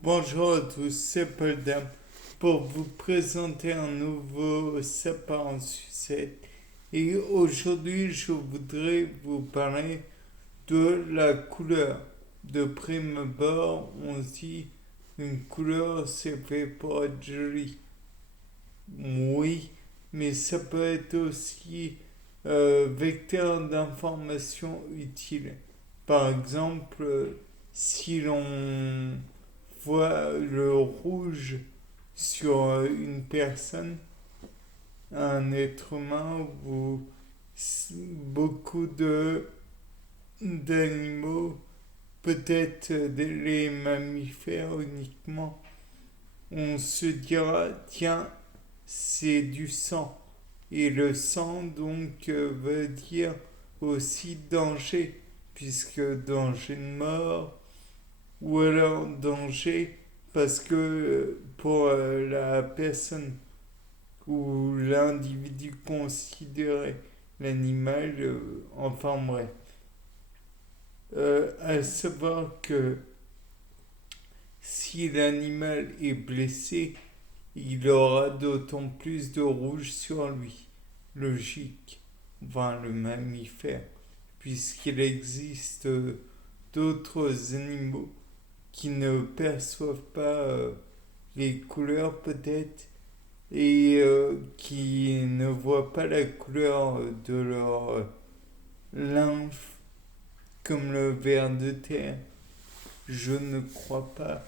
Bonjour à tous, c'est Paul Dam pour vous présenter un nouveau sapin en sucette. Et aujourd'hui, je voudrais vous parler de la couleur. De prime abord, on se dit une couleur c'est fait pour être joli. Oui, mais ça peut être aussi vecteur d'information utile. Par exemple, si l'on voit le rouge sur une personne, un être humain ou beaucoup d'animaux, peut-être les mammifères uniquement, on se dira, tiens, c'est du sang. Et le sang, donc, veut dire aussi danger, puisque danger de mort, ou alors danger parce que pour la personne ou l'individu considéré, l'animal, enfin bref. À savoir que si l'animal est blessé, il aura d'autant plus de rouge sur lui. Logique, enfin le mammifère, puisqu'il existe d'autres animaux qui ne perçoivent pas les couleurs peut-être et qui ne voient pas la couleur de leur lymphe comme le ver de terre. Je ne crois pas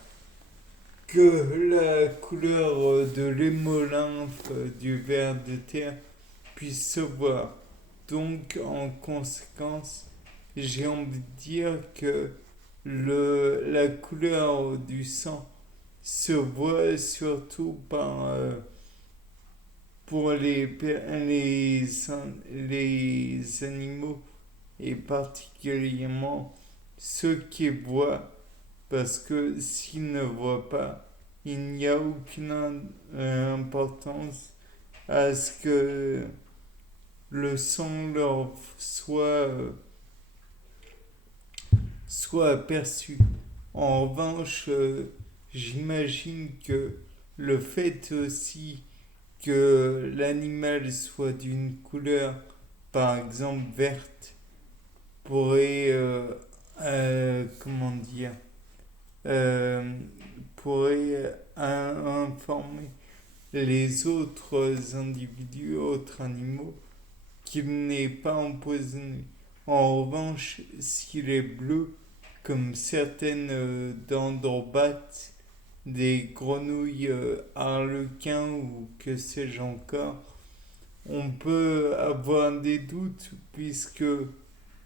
que la couleur de l'hémolymphe du ver de terre puisse se voir. Donc en conséquence, j'ai envie de dire que la couleur du sang se voit surtout pour les animaux et particulièrement ceux qui voient parce que s'ils ne voient pas, il n'y a aucune importance à ce que le sang leur soit aperçu. En revanche, j'imagine que le fait aussi que l'animal soit d'une couleur, par exemple verte, pourrait, comment dire, euh, pourrait informer les autres individus, autres animaux, qu'il n'est pas empoisonné. En revanche, s'il est bleu, comme certaines dendrobates, des grenouilles harlequins ou que sais-je encore, on peut avoir des doutes puisque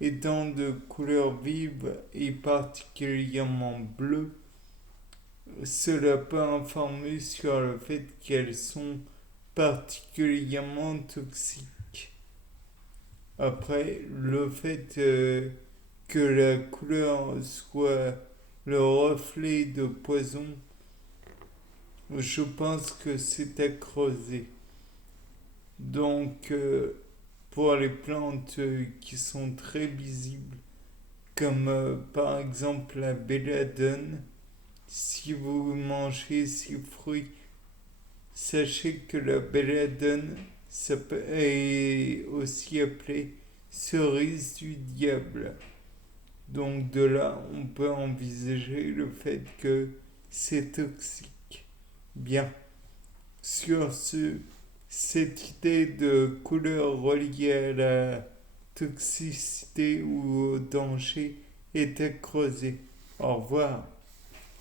étant de couleur vive et particulièrement bleue, cela peut informer sur le fait qu'elles sont particulièrement toxiques. Après, le fait que la couleur soit le reflet de poison, je pense que c'est à creuser. Donc, pour les plantes qui sont très visibles, comme par exemple la belladone, si vous mangez ces fruits, sachez que la belladone est aussi appelée cerise du diable. Donc de là, on peut envisager le fait que c'est toxique. Bien, sur cette idée de couleur reliée à la toxicité ou au danger est à creuser. Au revoir.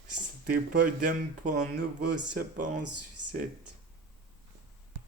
C'était Paul Dame pour un nouveau sapin en sucette.